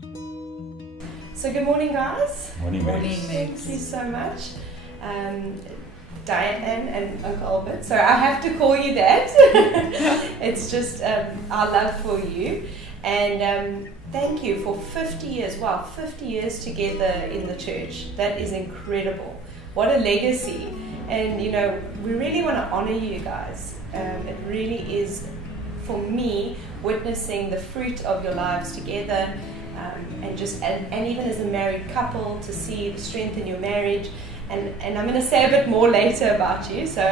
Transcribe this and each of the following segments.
So good morning, guys. Morning, Morning, Thank you so much. Dianne and Uncle Albert. So I have to call you that. It's just our love for you. And thank you for 50 years. Wow, 50 years together in the church. That is incredible. What a legacy. And, you know, we really want to honor you guys. It really is, for me, witnessing the fruit of your lives together. And even as a married couple, to see the strength in your marriage. And I'm going to say a bit more later about you, so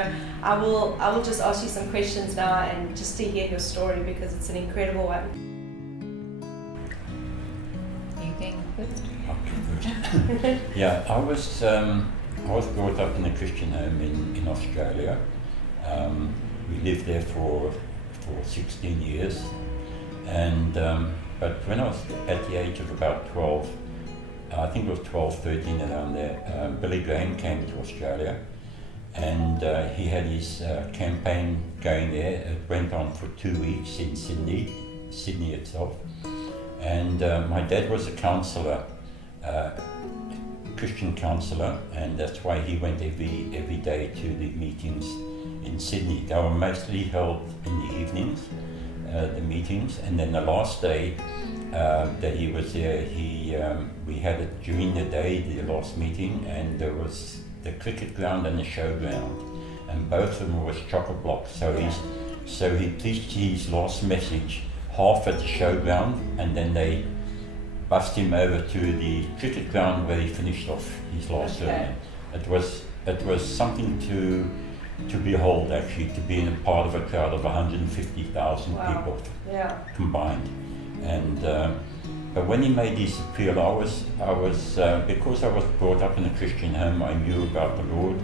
I will just ask you some questions now and just to hear your story, because it's an incredible one. You going first? I'll go first. Yeah, I was brought up in a Christian home in Australia. We lived there for 16 years, and but when I was at the age of about 12, I think it was 12, 13 around there, Billy Graham came to Australia, and he had his campaign going there. It went on for 2 weeks in Sydney itself. And my dad was a counsellor, Christian counsellor, and that's why he went every day to the meetings in Sydney. They were mostly held in the evenings, the meetings, and then the last day that he was there, we had it during the day, the last meeting, and there was the cricket ground and the showground, and both of them was chock-a-block. So he preached his last message half at the showground, and then they bussed him over to the cricket ground where he finished off his last sermon. It was something to behold, actually, to be in a part of a crowd of 150,000 people combined. And but when he made his appeal, I was because I was brought up in a Christian home, I knew about the Lord,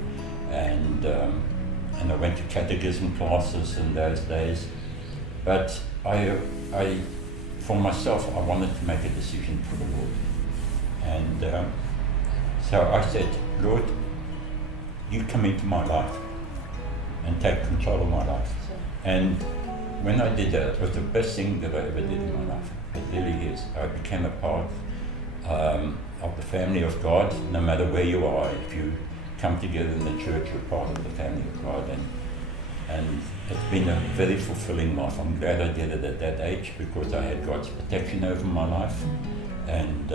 and I went to catechism classes in those days. But I for myself, I wanted to make a decision for the Lord, and so I said, Lord, you come into my life and take control of my life. And when I did that, it was the best thing that I ever did in my life. It really is. I became a part of the family of God. No matter where you are, if you come together in the church, you're part of the family of God. And it's been a very fulfilling life. I'm glad I did it at that age, because I had God's protection over my life. And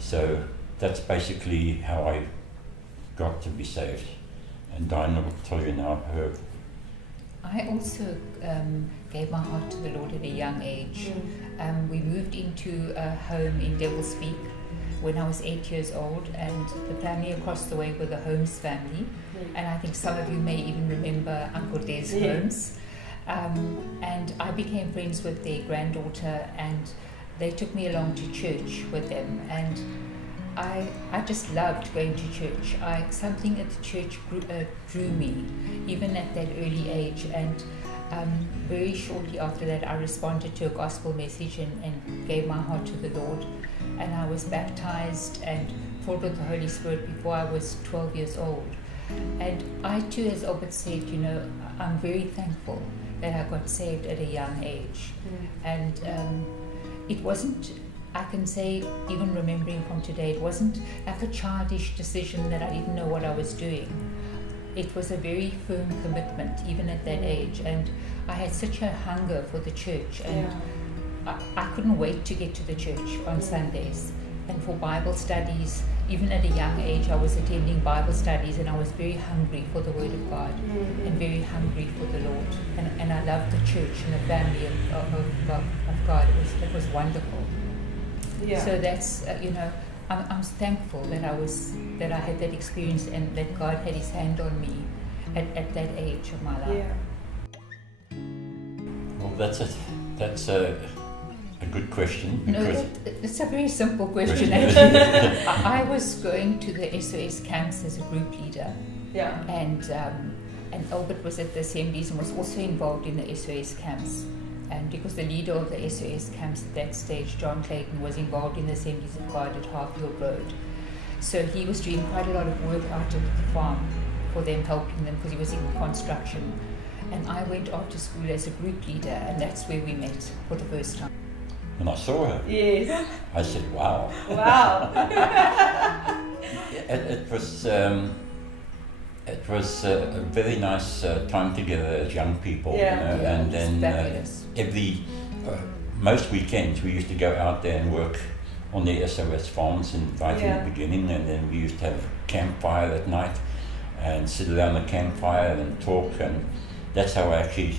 so that's basically how I got to be saved. And Dianne will tell you now her. I also gave my heart to the Lord at a young age. We moved into a home in Devil's Peak when I was 8 years old, and the family across the way were the Holmes family. And I think some of you may even remember Uncle Des Holmes. And I became friends with their granddaughter, and they took me along to church with them. And I just loved going to church. Something at the church drew me, even at that early age. And very shortly after that, I responded to a gospel message and gave my heart to the Lord. And I was baptized and filled with the Holy Spirit before I was 12 years old. And I too, as Albert said, you know, I'm very thankful that I got saved at a young age. And it wasn't, I can say, even remembering from today, it wasn't like a childish decision that I didn't know what I was doing. It was a very firm commitment, even at that age. And I had such a hunger for the church, and I couldn't wait to get to the church on Sundays. And for Bible studies, even at a young age, I was attending Bible studies, and I was very hungry for the Word of God, and very hungry for the Lord. And I loved the church and the family of God. It was wonderful. So that's, you know, I'm thankful that I had that experience, and that God had His hand on me at that age of my life. Well, that's a good question. No, it's a very simple question, actually. I was going to the SOS camps as a group leader, and Albert was at the assemblies and was also involved in the SOS camps. And because the leader of the SOS camps at that stage, John Clayton, was involved in the Assemblies of God at Harfield Road. So he was doing quite a lot of work out at the farm for them, helping them, because he was in construction. And I went after school as a group leader, and that's where we met for the first time. when I saw her. Yes. I said, wow. Wow. It was a very nice time together as young people, Yeah. you know, Yeah, and then most weekends we used to go out there and work on the SOS farms right in the beginning, and then we used to have campfire at night and sit around the campfire and talk, and that's how I actually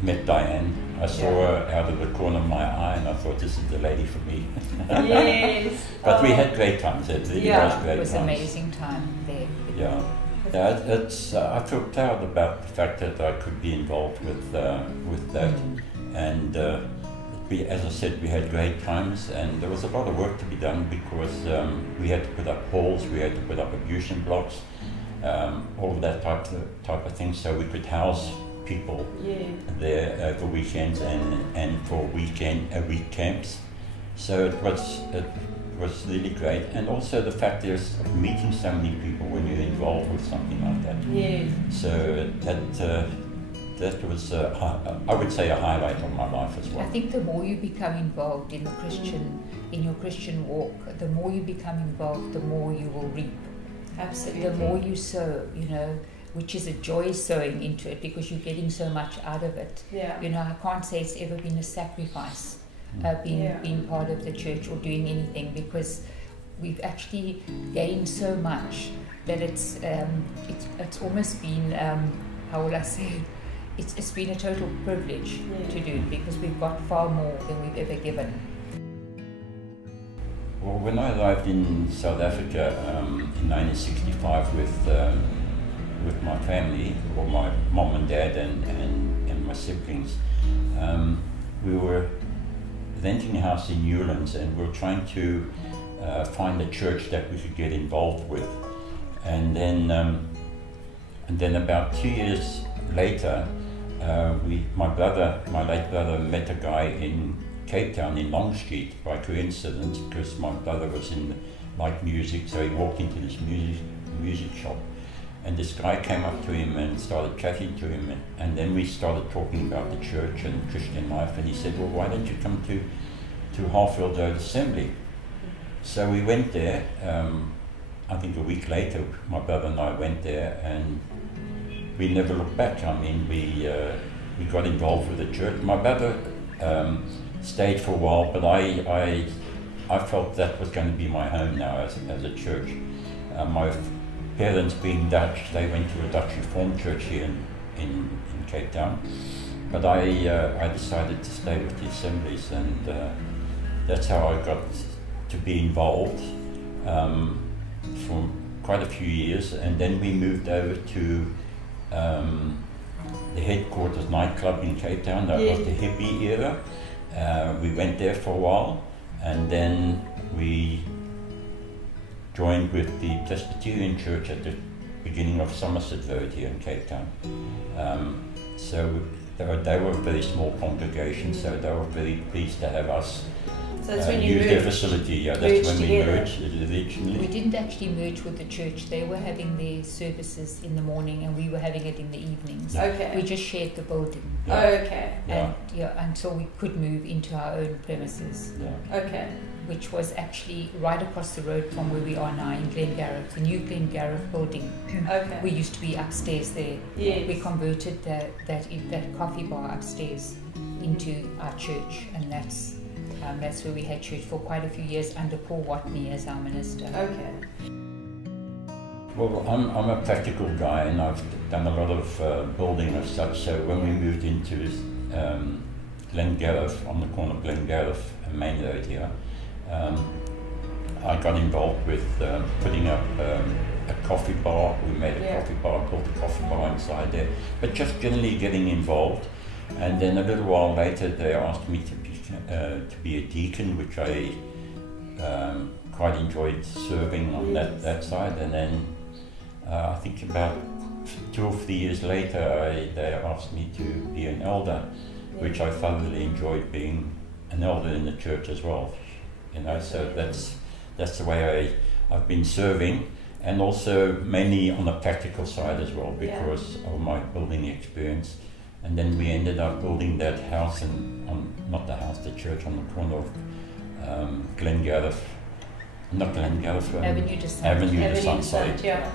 met Dianne. I saw her out of the corner of my eye and I thought, this is the lady for me. Yes. But we had great times. It really was great It was times. amazing time there. Yeah. I feel proud about the fact that I could be involved with that, and as I said, we had great times, and there was a lot of work to be done because we had to put up halls, we had to put up ablution blocks, all of that type of thing, so we could house people there over weekends and for week camps. So it was really great, and also the fact there's meeting so many people when you're involved with something like that. Yes. So that was I would say a highlight of my life as well. I think the more you become involved in your Christian walk, the more you become involved, the more you will reap. Absolutely. The more you sow, you know, which is a joy sowing into it because you're getting so much out of it. Yeah. You know, I can't say it's ever been a sacrifice. Being part of the church or doing anything, because we've actually gained so much that it's almost been how will I say, it's been a total privilege to do it, because we've got far more than we've ever given. Well, when I arrived in South Africa in 1965 with my family, or my mom and dad and my siblings, we were renting a house in Newlands, and we were trying to find a church that we could get involved with. And then about 2 years later, my late brother met a guy in Cape Town in Long Street by coincidence, because my brother liked music, so he walked into this music shop. And this guy came up to him and started chatting to him, and then we started talking about the church and Christian life, and he said, well, why don't you come to Harfield Road Assembly? So we went there. I think a week later, my brother and I went there, and we never looked back. I mean, we got involved with the church. My brother stayed for a while, but I felt that was going to be my home now as a church. My parents being Dutch, they went to a Dutch Reformed church here in Cape Town, but I decided to stay with the assemblies, and that's how I got to be involved for quite a few years. And then we moved over to the headquarters nightclub in Cape Town. That was the hippie era. We went there for a while, and then we joined with the Presbyterian Church at the beginning of Somerset Road here in Cape Town. So they were a very small congregation, so they were very pleased to have us use their facility. Yeah, that's when we merged originally. We didn't actually merge with the church. They were having their services in the morning and we were having it in the evenings. Okay. We just shared the building. Yeah. Oh, okay. And until we could move into our own premises. Yeah. Okay. Which was actually right across the road from where we are now in Glengarriff, the new Glengarriff building. Okay. We used to be upstairs there. Yes. We converted that coffee bar upstairs into our church, and that's where we had church for quite a few years under Paul Watney as our minister. Okay. Well, I'm a practical guy, and I've done a lot of building of such. So when we moved into Glengarriff, on the corner of Glengarriff and Main Road here, I got involved with putting up a coffee bar. We made a coffee bar, built a coffee bar inside there, but just generally getting involved. And then a little while later, they asked me to be a deacon, which I quite enjoyed serving on that side. And then I think about 2 or 3 years later, they asked me to be an elder, which I thoroughly enjoyed being an elder in the church as well. You know, so that's the way I've been serving, and also mainly on the practical side as well, because of my building experience. And then we ended up building that house, not the house, the church on the corner of Glengarriff, not Glengarriff, Avenue de Sunside. Yeah.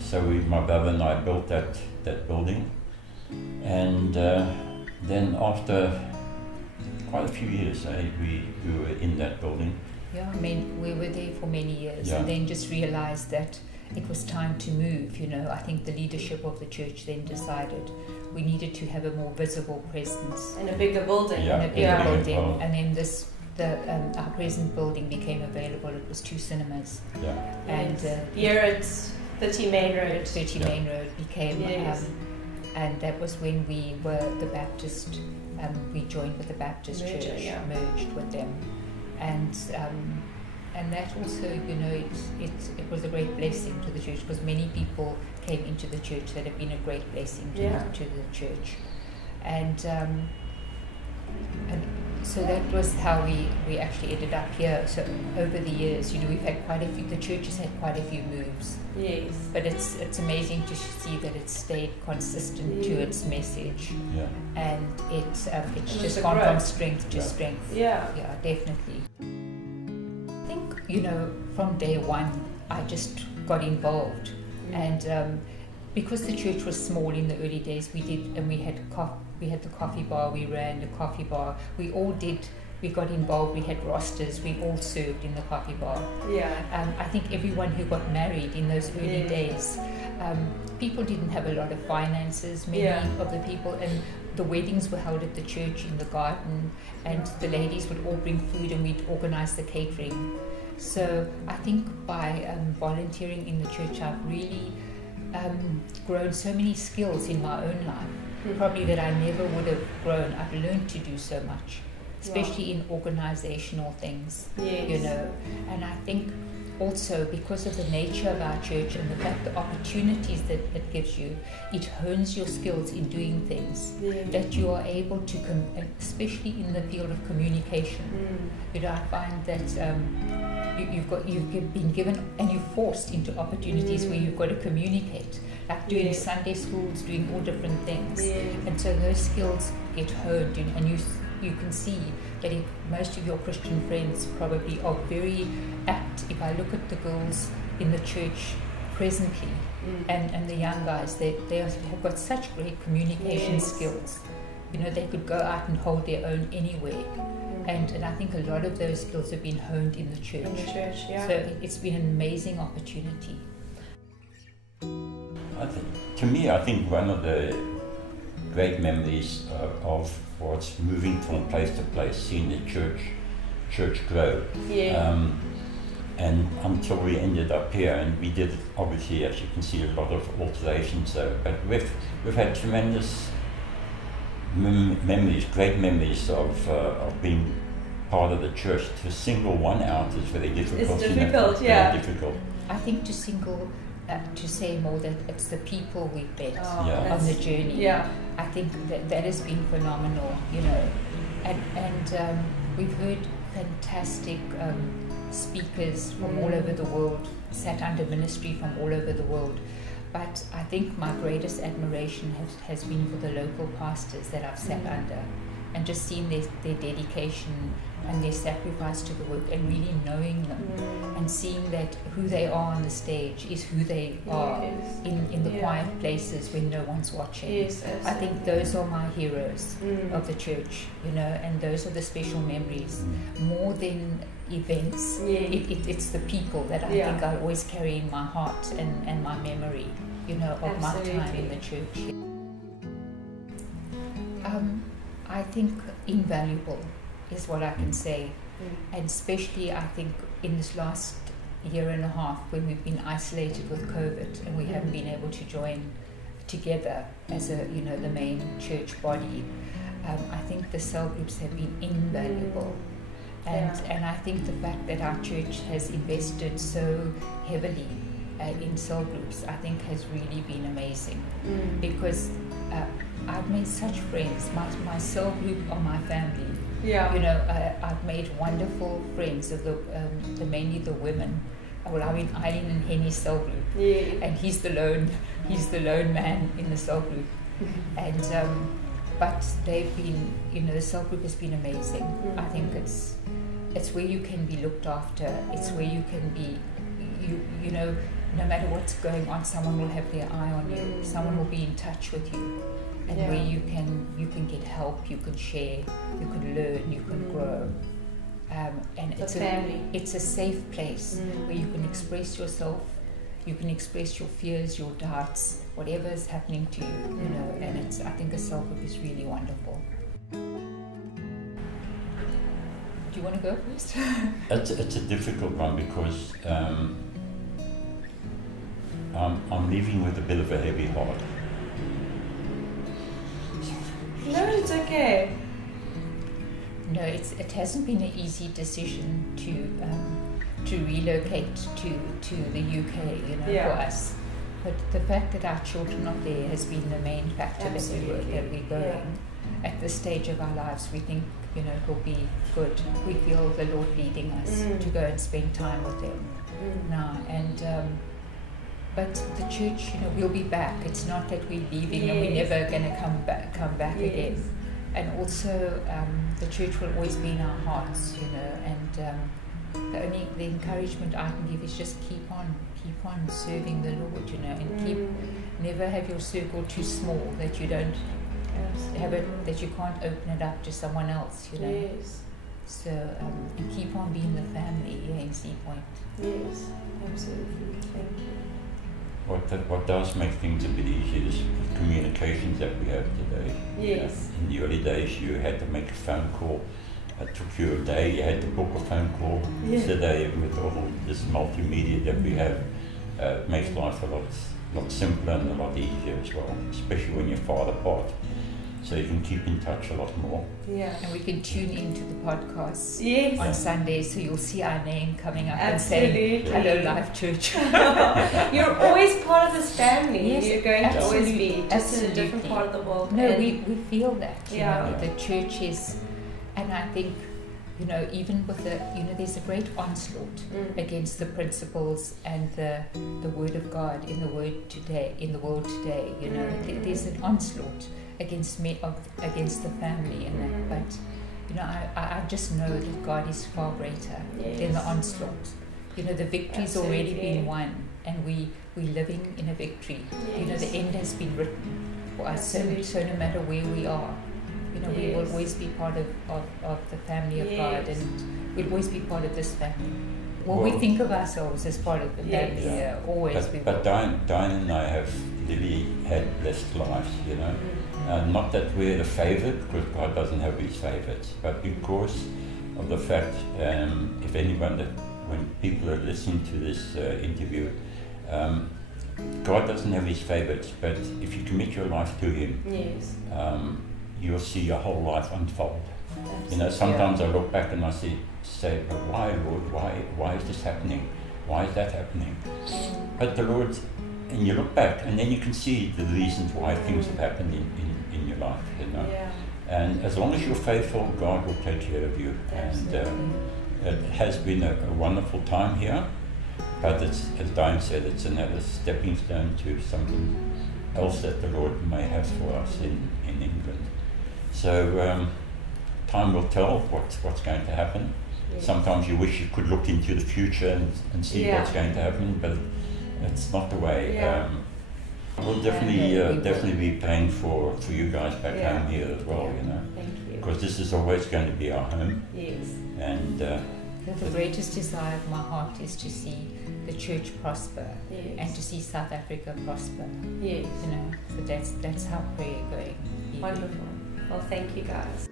So my brother and I built that building, and then after quite a few years, we were in that building. Yeah, I mean, we were there for many years, and then just realized that it was time to move. You know, I think the leadership of the church then decided we needed to have a more visible presence in a bigger building. Yeah, in a bigger building, well. and then our present building became available. It was 2 cinemas. Yeah. And here at 30 Main Road. 30 Main Road became, and that was when we were the Baptist. We joined with the Baptist church, merged with them, and that also, you know, it was a great blessing to the church, because many people came into the church that have been a great blessing to the church, and so that was how we actually ended up here. So over the years, you know, we've had quite a few. The church has had quite a few moves. Yes. But it's amazing to see that it's stayed consistent to its message. Yeah. And it's just gone from strength to strength. Yeah. Yeah, definitely. I think, you know, from day one, I just got involved, and because the church was small in the early days, we had the coffee bar, we ran the coffee bar, we got involved, we had rosters, we all served in the coffee bar. Yeah. I think everyone who got married in those early days, people didn't have a lot of finances, many of the people, and the weddings were held at the church in the garden, and the ladies would all bring food and we'd organize the catering. So I think by volunteering in the church, I've really grown so many skills in my own life, probably that I never would have grown. I've learned to do so much, especially in organizational things, you know. And I think also because of the nature of our church and the fact the opportunities that it gives you, it hones your skills in doing things that you are able to, especially in the field of communication. You know, I find that you've been given and you're forced into opportunities where you've got to communicate, like doing Sunday schools, doing all different things, and so those skills get honed, and you can see that most of your Christian friends probably are very apt. If I look at the girls in the church presently and the young guys, they have got such great communication skills. You know, they could go out and hold their own anywhere. And I think a lot of those skills have been honed in the church. So it's been an amazing opportunity. I think one of the great memories of what's moving from place to place, seeing the church grow. And until we ended up here, and we did, obviously, as you can see, a lot of alterations though, but we've had tremendous memories, great memories of being part of the church. To single one out is very difficult. It's difficult, very difficult. I think to say more that it's the people we've met on the journey. I think that has been phenomenal, you know, and we've heard fantastic speakers from all over the world, sat under ministry from all over the world. But I think my greatest admiration has been for the local pastors that I've sat under, and just seeing their dedication and their sacrifice to the work, and really knowing them and seeing that who they are on the stage is who they are in the quiet places when no one's watching. I think those are my heroes of the church, you know, and those are the special memories. More than events, it's the people that I think I always carry in my heart and my memory, you know, of my time in the church. I think invaluable is what I can say, and especially I think in this last year and a half when we've been isolated with COVID and we haven't been able to join together as the main church body. I think the cell groups have been invaluable, and I think the fact that our church has invested so heavily in cell groups, I think has really been amazing, because I've made such friends. My cell group are my family. You know, I've made wonderful friends of mainly the women. Well, I'm in Eileen and Henny's cell group, and he's the lone man in the cell group. And but they've been, the cell group has been amazing. I think it's where you can be looked after. It's where you can be, no matter what's going on, someone will have their eye on you. Someone will be in touch with you, and where you can get help, you can share, you can learn, you can grow. And it's a safe place where you can express yourself, you can express your fears, your doubts, whatever is happening to you, and I think a cell group is really wonderful. Do you want to go first? It's a difficult one because I'm leaving with a bit of a heavy heart. No, it's okay. No, it hasn't been an easy decision to relocate to the UK, for us. But the fact that our children are there has been the main factor that we're going. At this stage of our lives, we think, it will be good. We feel the Lord leading us to go and spend time with them now. And but the church, we'll be back. It's not that we're leaving and we're never going to come back again. And also, the church will always be in our hearts, and the encouragement I can give is just keep on serving the Lord, and never have your circle too small that you don't have it, that you can't open it up to someone else, Yes. So, and keep on being the family here in Sea Point. Yes, absolutely. Thank you. What does make things a bit easier is the communications that we have today. Yes. In the early days, you had to make a phone call. It took you a day. You had to book a phone call. Today, with all this multimedia that we have, it makes life a lot simpler and a lot easier as well, especially when you're far apart. So you can keep in touch a lot more. Yeah. And we can tune into the podcasts Yes. on Sundays, so you'll see our name coming up Absolutely. and saying, "Hello, Life Church." You're always part of this family. Yes, You're going to always absolutely, be, just in a different absolutely. part of the world. No, And we feel that. The church is, and I think, even with there's a great onslaught against the principles and the Word of God in the world today. There's an onslaught against the family and that, but I just know that God is far greater than the onslaught. The victory's already been won, and we're living in a victory. The end has been written for us. So no matter where we are, we will always be part of the family of God, and we'll always be part of this family. Well, we think of ourselves as part of the family, always. But Dianne and I have really had blessed lives, not that we're the favourite, because God doesn't have his favourites, but because of the fact, if anyone, when people are listening to this interview, God doesn't have his favourites, but if you commit your life to him, you'll see your whole life unfold. Sometimes I look back and I say, but why, Lord? Why is this happening? Why is that happening? But the Lord, and you look back, and then you can see the reasons why things have happened in your life. And as long as you're faithful, God will take care of you. Absolutely. And it has been a wonderful time here, but it's, as Dianne said, it's another stepping stone to something else that the Lord may have for us in England. So time will tell what's going to happen. Yes. Sometimes you wish you could look into the future and see what's going to happen, but it's not the way. We'll definitely be praying for you guys back home here as well, Thank you. because this is always going to be our home. Yes. And the greatest desire of my heart is to see the church prosper and to see South Africa prosper. Yes. So that's how prayer going. Wonderful. Well, thank you guys.